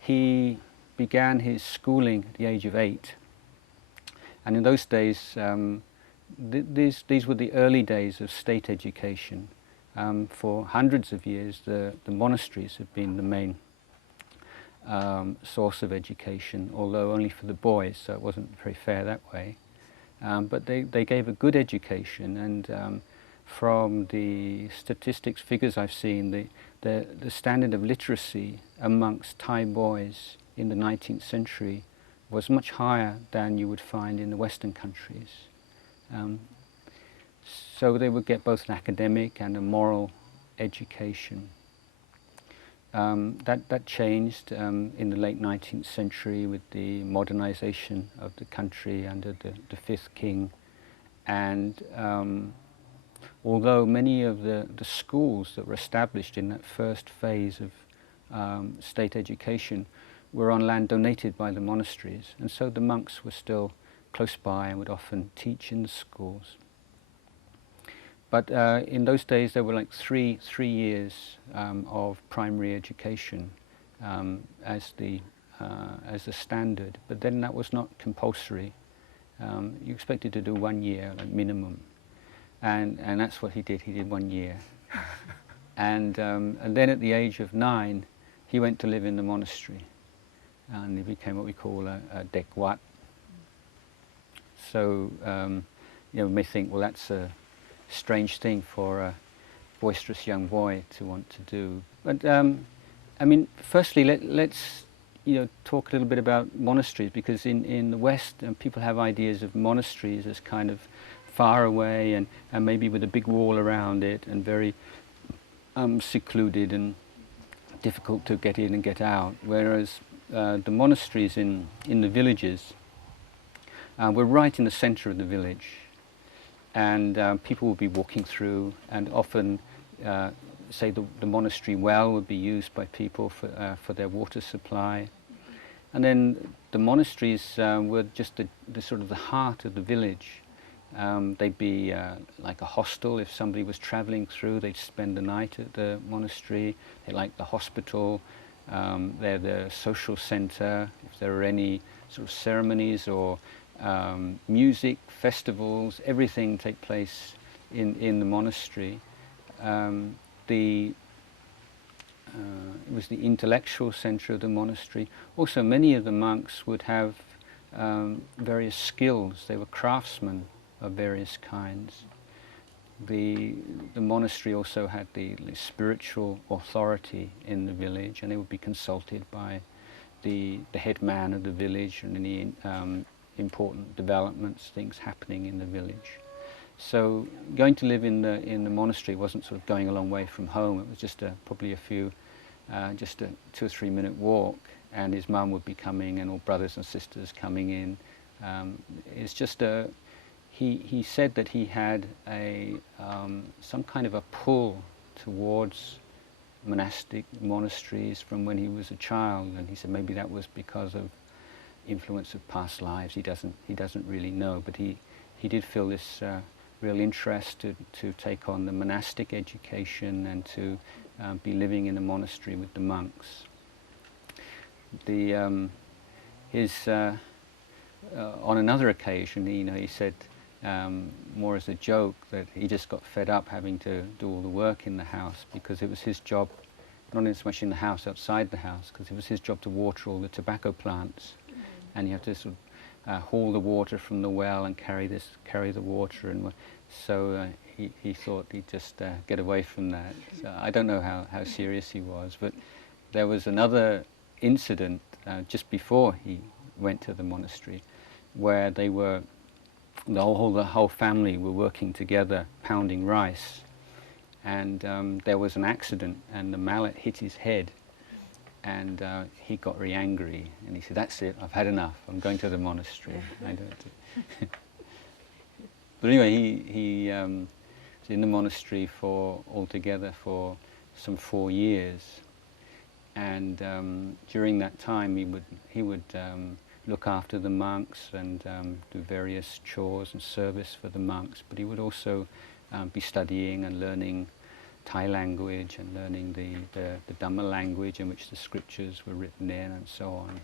he began his schooling at the age of 8. And in those days, these were the early days of state education. For hundreds of years, the monasteries have been the main source of education, although only for the boys, so it wasn't very fair that way. But they gave a good education, and from the statistics figures I've seen, the standard of literacy amongst Thai boys in the 19th century was much higher than you would find in the Western countries. So they would get both an academic and a moral education. That changed in the late 19th century with the modernization of the country under the fifth king. And although many of the schools that were established in that first phase of state education were on land donated by the monasteries, and so the monks were still close by and would often teach in the schools. But in those days there were like three years of primary education as the standard, but then that was not compulsory. You expected to do 1 year, like minimum, and that's what he did. He did 1 year, and then at the age of 9, he went to live in the monastery, and he became what we call a dek wat. So you may think, well, that's a strange thing for a boisterous young boy to want to do. But I mean, firstly, let's talk a little bit about monasteries, because in the West people have ideas of monasteries as kind of far away and maybe with a big wall around it and very secluded and difficult to get in and get out, whereas the monasteries in the villages were right in the center of the village. And people would be walking through, and often, say, the monastery well would be used by people for their water supply. And then the monasteries were just the sort of the heart of the village. They'd be like a hostel. If somebody was traveling through, they'd spend the night at the monastery. They're like the hospital. They're the social center. If there are any sort of ceremonies or music, festivals, everything take place in the monastery. It was the intellectual center of the monastery. Also, many of the monks would have various skills. They were craftsmen of various kinds. The monastery also had the spiritual authority in the village, and they would be consulted by the head man of the village and any important developments, things happening in the village. So going to live in the monastery wasn't sort of going a long way from home. It was just probably just a 2 or 3 minute walk, and his mum would be coming, and all brothers and sisters coming in. It's just he said that he had some kind of a pull towards monastic monasteries from when he was a child, and he said maybe that was because of influence of past lives. He doesn't really know, but he did feel this real interest to take on the monastic education and to be living in a monastery with the monks. On another occasion, he said more as a joke that he just got fed up having to do all the work in the house, because it was his job, not as much in the house, outside the house, because it was his job to water all the tobacco plants. And you have to sort of haul the water from the well and carry the water, and so he thought he'd just get away from that. So I don't know how serious he was, but there was another incident just before he went to the monastery, where the whole family were working together pounding rice, and there was an accident, and the mallet hit his head. And he got very angry, and he said, "That's it, I've had enough, I'm going to the monastery." But anyway, he was in the monastery altogether for some 4 years, and during that time he would look after the monks and do various chores and service for the monks, but he would also be studying and learning Thai language and learning the Dhamma language in which the scriptures were written in and so on.